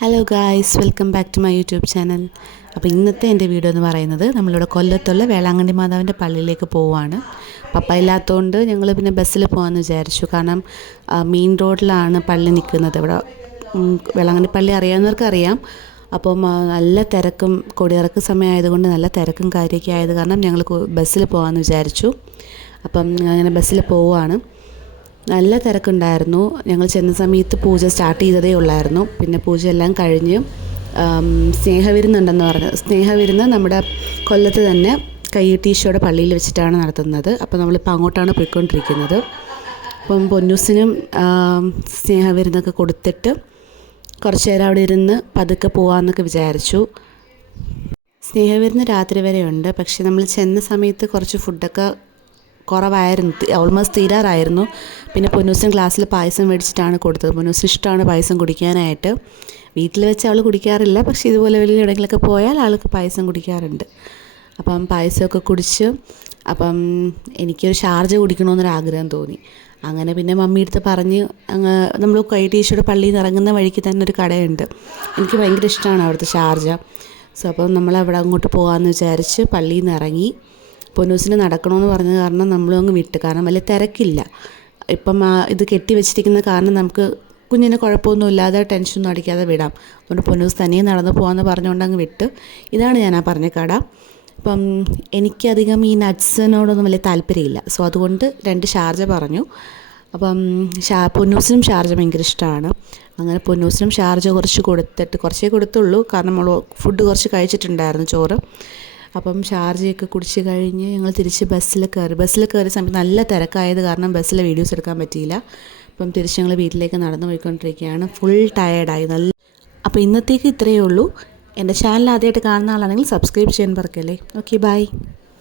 Hello guys, welcome back to my YouTube channel. അപ്പോൾ ഇന്നത്തെ എൻ്റെ വീഡിയോ എന്ന് പറയുന്നത് നമ്മളിവിടെ കൊല്ലത്തുള്ള വേളാങ്കണ്ണി മാതാവിൻ്റെ പള്ളിയിലേക്ക് പോവുകയാണ്. പപ്പ ഇല്ലാത്തതുകൊണ്ട് ഞങ്ങൾ പിന്നെ ബസ്സിൽ പോകാമെന്ന് വിചാരിച്ചു. കാരണം മെയിൻ റോഡിലാണ് പള്ളി നിൽക്കുന്നത്. ഇവിടെ വേളാങ്കണ്ണി പള്ളി അറിയാവുന്നവർക്കറിയാം. അപ്പം നല്ല തിരക്കും കൊടിയിറക്ക് സമയമായതുകൊണ്ട് നല്ല തിരക്കും കാര്യമൊക്കെ ആയത് കാരണം ഞങ്ങൾ ബസ്സിൽ പോകാമെന്ന് വിചാരിച്ചു. അപ്പം അങ്ങനെ ബസ്സിൽ പോവുകയാണ്. നല്ല തിരക്കുണ്ടായിരുന്നു. ഞങ്ങൾ ചെന്ന സമയത്ത് പൂജ സ്റ്റാർട്ട് ചെയ്തതേ ഉള്ളായിരുന്നു. പിന്നെ പൂജ എല്ലാം കഴിഞ്ഞ് സ്നേഹവിരുന്നുണ്ടെന്ന് പറഞ്ഞു. സ്നേഹവിരുന്ന് നമ്മുടെ കൊല്ലത്ത് തന്നെ കയ്യൂട്ടീശോയുടെ പള്ളിയിൽ വെച്ചിട്ടാണ് നടത്തുന്നത്. അപ്പോൾ നമ്മളിപ്പോൾ അങ്ങോട്ടാണ് പോയിക്കൊണ്ടിരിക്കുന്നത്. അപ്പം പൊന്നൂസിനും സ്നേഹവിരുന്നൊക്കെ കൊടുത്തിട്ട് കുറച്ച് നേരം അവിടെ ഇരുന്ന് പതുക്കെ പോകാമെന്നൊക്കെ വിചാരിച്ചു. സ്നേഹവിരുന്ന് രാത്രി വരെ ഉണ്ട്. പക്ഷേ നമ്മൾ ചെന്ന സമയത്ത് കുറച്ച് ഫുഡൊക്കെ കുറവായിരുന്നു, ഓൾമോസ്റ്റ് തീരാറായിരുന്നു. പിന്നെ പൊന്നൂസിന് ഗ്ലാസ്സിൽ പായസം മേടിച്ചിട്ടാണ് കൊടുത്തത്. പൊന്നൂസിന് ഇഷ്ടമാണ് പായസം കുടിക്കാനായിട്ട്. വീട്ടിൽ വെച്ച് അവൾ കുടിക്കാറില്ല, പക്ഷേ ഇതുപോലെ വലിയ എവിടെയെങ്കിലുമൊക്കെ പോയാൽ ആൾക്ക് പായസം കുടിക്കാറുണ്ട്. അപ്പം പായസമൊക്കെ കുടിച്ച് എനിക്കൊരു ഷാർജ കുടിക്കണമെന്നൊരാഗ്രഹം തോന്നി. അങ്ങനെ പിന്നെ മമ്മിയെടുത്ത് പറഞ്ഞ് നമ്മൾ കയ്യൂട്ടീശോയുടെ പള്ളിയിൽ നിന്ന് ഇറങ്ങുന്ന വഴിക്ക് തന്നെ ഒരു കടയുണ്ട്. എനിക്ക് ഭയങ്കര ഇഷ്ടമാണ് അവിടുത്തെ ഷാർജ. അപ്പം നമ്മളവിടെ അങ്ങോട്ട് പോകാമെന്ന് വിചാരിച്ച് പള്ളിയിൽ നിന്ന് ഇറങ്ങി. പൊന്നൂസിന് നടക്കണമെന്ന് പറഞ്ഞത് കാരണം നമ്മളങ്ങ് വിട്ട്. കാരണം വലിയ തിരക്കില്ല. ഇപ്പം ഇത് കെട്ടി വെച്ചിരിക്കുന്ന കാരണം നമുക്ക് കുഞ്ഞിന് കുഴപ്പമൊന്നുമില്ലാതെ ടെൻഷനൊന്നും അടിക്കാതെ വിടാം. അതുകൊണ്ട് പൊന്നൂസ് തനിയെ നടന്നു പോകാമെന്ന് പറഞ്ഞുകൊണ്ട് അങ്ങ് വിട്ട്. ഇതാണ് ഞാൻ പറഞ്ഞ കട. അപ്പം എനിക്കധികം ഈ നട്ട്സിനോടൊന്നും വലിയ താല്പര്യമില്ല. സോ അതുകൊണ്ട് 2 ഷാർജ പറഞ്ഞു. അപ്പം പൊന്നൂസിനും ഷാർജ ഭയങ്കര ഇഷ്ടമാണ്. അങ്ങനെ പൊന്നൂസിനും ഷാർജ കുറച്ചേ കൊടുത്തുള്ളൂ. കാരണം നമ്മൾ ഫുഡ് കുറച്ച് കഴിച്ചിട്ടുണ്ടായിരുന്നു, ചോറ്. അപ്പം ഷാർജയൊക്കെ കുടിച്ച് കഴിഞ്ഞ് ഞങ്ങൾ തിരിച്ച് ബസ്സിൽ കയറിയ സമയത്ത് നല്ല തിരക്കായത് കാരണം ബസ്സിലെ വീഡിയോസ് എടുക്കാൻ പറ്റിയില്ല. അപ്പം തിരിച്ച് ഞങ്ങൾ വീട്ടിലേക്ക് നടന്നു പോയിക്കൊണ്ടിരിക്കുകയാണ്. ഫുൾ ടയേർഡായി. അപ്പോൾ ഇന്നത്തേക്ക് ഇത്രയേ ഉള്ളൂ. എൻ്റെ ചാനൽ ആദ്യമായിട്ട് കാണുന്ന ആളാണെങ്കിൽ സബ്സ്ക്രൈബ് ചെയ്യാൻ മറക്കല്ലേ. Okay, by.